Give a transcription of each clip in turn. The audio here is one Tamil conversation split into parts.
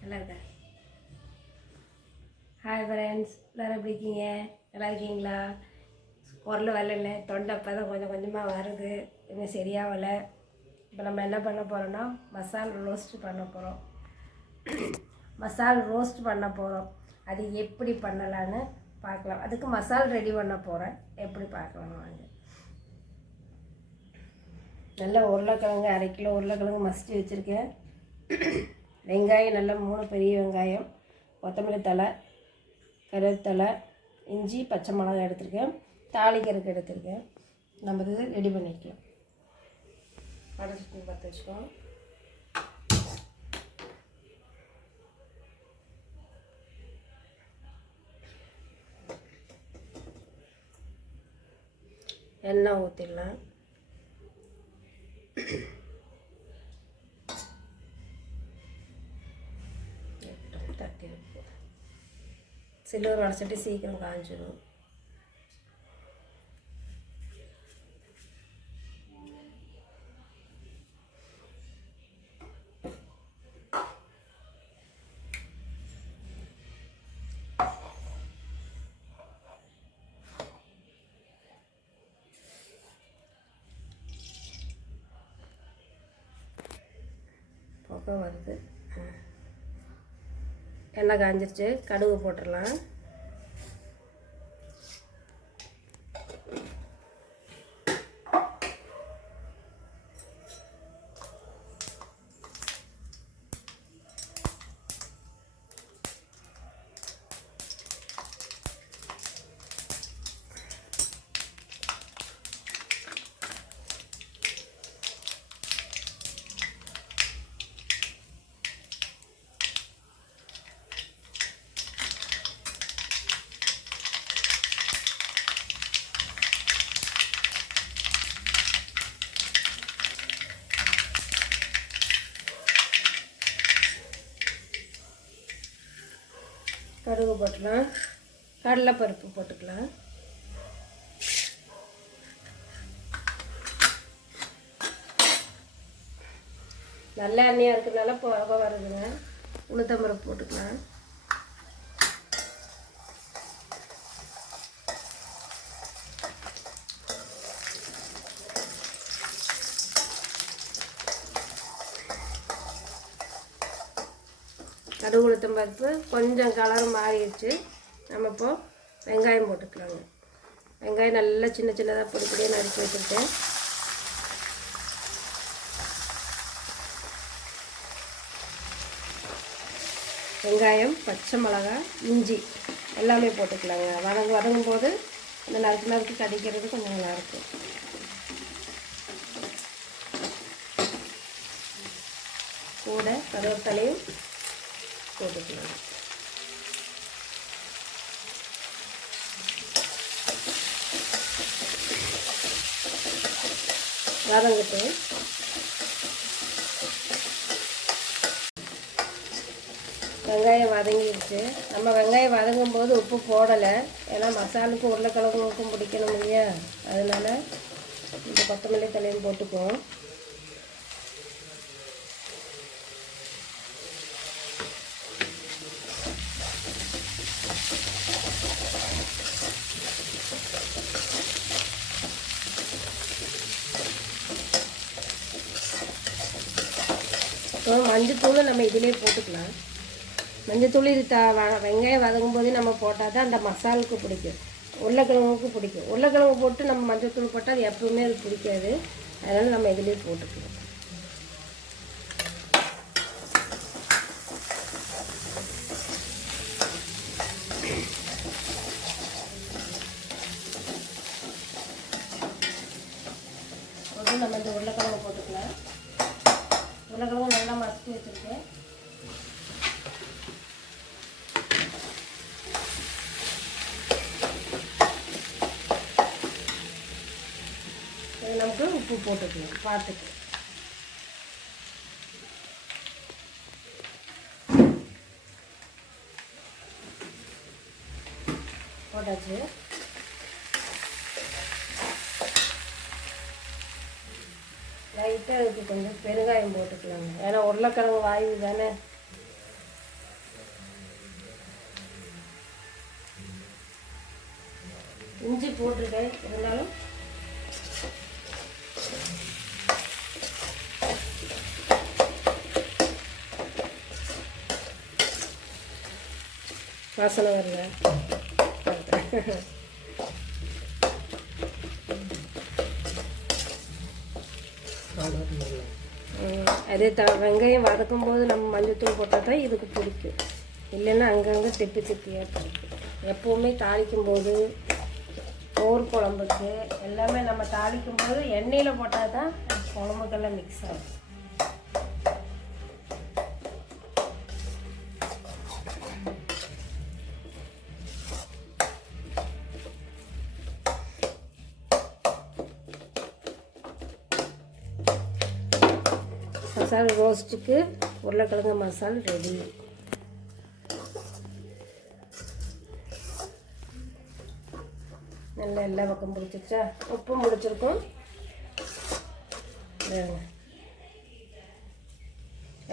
நல்லா இருக்கா ஹாய் ஃப்ரெண்ட்ஸ் எல்லோரும் எப்படி இருக்கீங்க? நல்லா இருக்கீங்களா? குரல் வரல தொண்டை அப்போ தான் கொஞ்சம் கொஞ்சமாக வருது. இன்னும் சரியாகலை. இப்போ நம்ம என்ன பண்ண போகிறோன்னா மசால் ரோஸ்ட் பண்ண போகிறோம் மசால் ரோஸ்ட் பண்ண போகிறோம் அது எப்படி பண்ணலான்னு பார்க்கலாம். அதுக்கு மசால் ரெடி பண்ண போகிறேன் எப்படி பார்க்கலாம் வாங்க. நல்லா உருளைக்கிழங்கு அரை கிலோ உருளைக்கிழங்கு மசிச்சு வச்சுருக்கேன். வெங்காயம் நல்லா மூணு பெரிய வெங்காயம் கொத்தமல்லி தழை கருவேப்பிலை இஞ்சி பச்சை மிளகாய் எடுத்திருக்கேன். தாளிக்கிறதுக்கு எடுத்திருக்கேன். நம்ம இது ரெடி பண்ணிக்கலாம். படச்சுக்கு பற்ற வச்சுக்கோம் எண்ணெய் ஊற்றிடலாம் സിൽവർ വളച്ചിട്ട് സീക്കിരം കാണിച്ചു പോകും ഒക്കെ எண்ணெய் காஞ்சிருச்சு. கடுகு போட்டுடலாம். கடுகு போட்டுக்கலாம் கடலைப்பருப்பு போட்டுக்கலாம். நல்ல எண்ணெயாக இருக்கிறதுனால போக வருதுங்க உளுத்தம்பருப்பு போட்டுக்கலாம். கடுகு உளுத்தம் பருப்பு கொஞ்சம் கலர் மாறிடுச்சு. நம்ம இப்போ வெங்காயம் போட்டுக்கலாங்க. வெங்காயம் நல்லா சின்ன சின்னதாக பொடி பொடியாக நறுக்கி வச்சுருக்கேன். வெங்காயம் பச்சை மிளகாய் இஞ்சி எல்லாமே போட்டுக்கலாங்க. வதங்கு வதங்கும் போது இந்த நறுக்கு நறுக்கு கடிக்கிறது கொஞ்சம் நல்லாயிருக்கும். கூட கருவேப்பிலையும் போட்டுக்கலாம் வதங்கிட்டு வெங்காயம் வதங்கிடுச்சு. நம்ம வெங்காயம் வதங்கும் போது உப்பு போடலை. ஏன்னா மசாலுக்கு உருளைக்கிழங்குக்கும் பிடிக்கணும் இல்லையா? அதனால இந்த கொத்தமல்லி தலையும் போட்டுக்குவோம். அப்புறம் மஞ்சத்தூள் நம்ம இதிலே போட்டுக்கலாம். மஞ்சத்தூள் இது த வ- வெங்காயம் வதங்கும் போதே நம்ம போட்டால் தான் அந்த மசாலுக்கு பிடிக்கும். உருளைக்கிழங்குக்கு பிடிக்கும். உருளைக்கிழங்கு போட்டு நம்ம மஞ்சத்தூள் போட்டால் அது எப்பவுமே அது பிடிக்காது. அதனால் நம்ம இதிலே போட்டுக்கலாம். நம்ம இந்த உருளைக்கிழங்கு போட்டுக்கலாம். உருளைக்கிழங்கு நல்லா மசித்து வச்சுருக்கேன் இது நமக்கு உப்பு போட்டுக்கலாம் பார்த்துக்கலாம். போட்டாச்சு. போட்டுட்டு கொஞ்சம் பெருங்காயம் போட்டுக்கலாங்க. ஏன்னா உருளைக்கிழங்கு வாயு தானே. இஞ்சி போட்டிருக்கேன். இருந்தாலும் வாசனை வரல. அதே த வெங்காயம் வதக்கும் போது நம்ம மஞ்சத்தூள் போட்டால் தான் இதுக்கு பிடிக்கும். இல்லைன்னா அங்கங்கே திப்பி திப்பியாக பிடிக்கும். எப்போவுமே தாளிக்கும் போது மோர் குழம்புக்கு எல்லாமே நம்ம தாளிக்கும் போது எண்ணெயில் போட்டால் தான் குழம்புக்கெல்லாம் மிக்ஸ் ஆகும். மசால் ரோஸ்ட்டுக்கு உருளைக்கிழங்கு மசால் ரெடி. நல்லா எல்லா பக்கம் பிடிச்சிருச்சா உப்பும் பிடிச்சிருக்கும்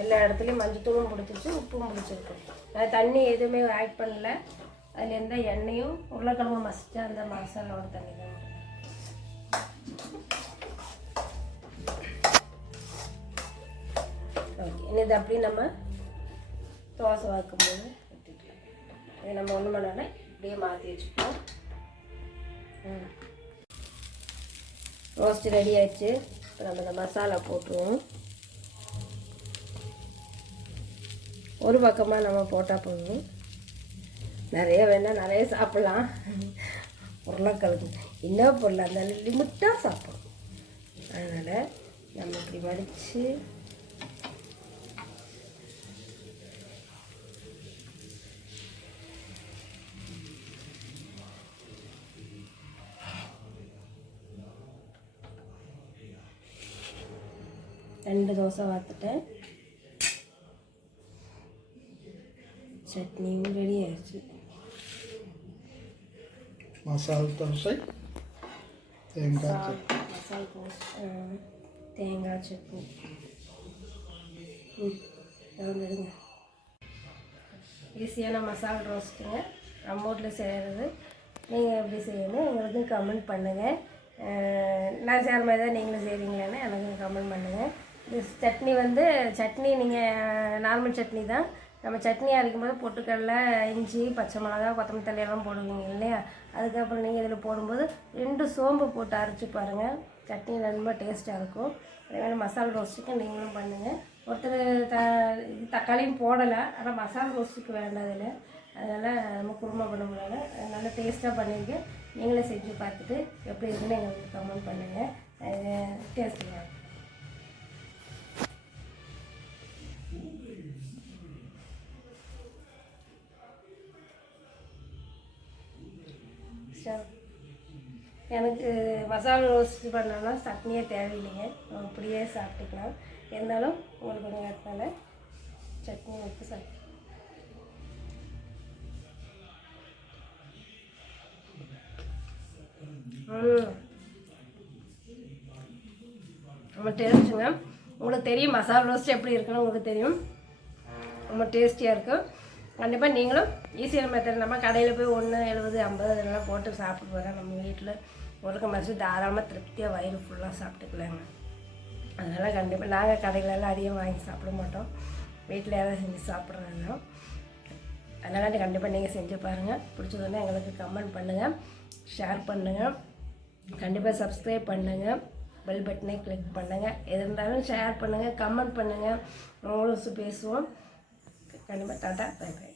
எல்லா இடத்துலையும் மஞ்சத்தூளும் பிடிச்சிருச்சு உப்பும் பிடிச்சிருக்கும் நான் தண்ணி எதுவுமே ஆட் பண்ணல. அதில் எந்த எண்ணெயும் உருளைக்கிழங்கு மசிச்சா அந்த மசாலாவோட தண்ணி தான். ஓகே. இனி இது அப்படியே நம்ம தோசை வாக்கும்போது விட்டுக்கலாம். இது நம்ம ஒன்று பண்ணோன்னா இப்படியே மாற்றி வச்சுக்கலாம் ம். ரோஸ்ட் ரெடி ஆயிடுச்சு. இப்போ நம்ம இந்த மசாலா போட்டுருவோம். ஒரு பக்கமாக நம்ம போட்டால் போதும். நிறைய வேணால் நிறைய சாப்பிட்லாம். உருளைக்கிழங்கு. என்ன பொருளாக இருந்தாலும் லிமிட்டாக சாப்பிடும் அதனால் நம்ம இப்படி வடித்து ரெண்டு தோசை வாத்துட்டேன் சட்னியும் ரெடி ஆயிடுச்சு. மசால் தோசை தேங்காய் மசால் தோசை தேங்காய் சட்னி. ம் எடுங்க. ஈஸியான மசால் ரோஸ்ட்டுங்க. நம்ம வீட்டில் செய்கிறது நீங்கள் எப்படி செய்யணும் எங்களுக்கு கமெண்ட் பண்ணுங்கள் நான் செய்கிற மாதிரி தான் நீங்களும் செய்கிறீங்களான்னு எனக்கு கமெண்ட் பண்ணுங்கள் இது சட்னி வந்து சட்னி நீங்கள் நார்மல் சட்னி தான். நம்ம சட்னி அரைக்கும் போது பொட்டுக்கடலை இஞ்சி பச்சை மிளகா கொத்தமல்லி தழை எல்லாம் போடுவீங்க இல்லையா? அதுக்கப்புறம் நீங்கள் இதில் போடும்போது ரெண்டு சோம்பு போட்டு அரைச்சி பாருங்கள் சட்னி ரொம்ப டேஸ்ட்டாக இருக்கும். அதே மாதிரி மசாலா ரோஸ்ட்டுக்கு நீங்களும் பண்ணுங்கள் ஒருத்தர் த தக்காளியும் போடலை. ஆனால் மசாலா ரோஸ்ட்டுக்கு வேண்டாம் இதில். அதனால் நம்ம குருமா பண்ண முடியல. நல்லா டேஸ்ட்டாக பண்ணியிருக்கேன் நீங்களே செஞ்சு பார்த்துட்டு எப்படி இருக்குன்னு எங்களுக்கு கமெண்ட் பண்ணுங்கள் டேஸ்ட்டு எனக்கு மசாலா ரோஸ்ட் பண்ணோன்னா சட்னியே தேவையில்லைங்க. நம்ம இப்படியே சாப்பிட்டுக்கலாம். இருந்தாலும் உங்களுக்கு கொஞ்சம் இடத்துல சட்னி வைத்து சாப்பிட்டு ரொம்ப டேஸ்ட்டுங்க. உங்களுக்கு தெரியும் மசாலா ரோஸ்ட் எப்படி இருக்குன்னு உங்களுக்கு தெரியும். ரொம்ப டேஸ்டியாக இருக்கும். கண்டிப்பாக நீங்களும் ஈஸியான மெத்தட் நம்ம கடையில் போய் ஒன்று எழுபது ஐம்பது இதெல்லாம் போட்டு சாப்பிட்டு போகிறேன் நம்ம வீட்டில். ஒருக்க மறைச்சி தாராளமாக திருப்தியாக வயிறு ஃபுல்லாக சாப்பிட்டுக்கலாங்க. அதனால் கண்டிப்பாக நாங்கள் கடைகளெல்லாம் அதிகம் வாங்கி சாப்பிட மாட்டோம். வீட்டில் யாராவது செஞ்சு சாப்பிட்றது தான் அதனால் கண்டிப்பாக நீங்கள் செஞ்சு பாருங்கள் பிடிச்சதுன்னா எங்களுக்கு கமெண்ட் பண்ணுங்கள் ஷேர் பண்ணுங்கள் கண்டிப்பாக சப்ஸ்கிரைப் பண்ணுங்கள் பெல் பட்டனை கிளிக் பண்ணுங்கள் எது இருந்தாலும் ஷேர் பண்ணுங்கள் கமெண்ட் பண்ணுங்கள் அவங்களும் பேசுவோம். கண்டிப்பாக டாட்டா பை பை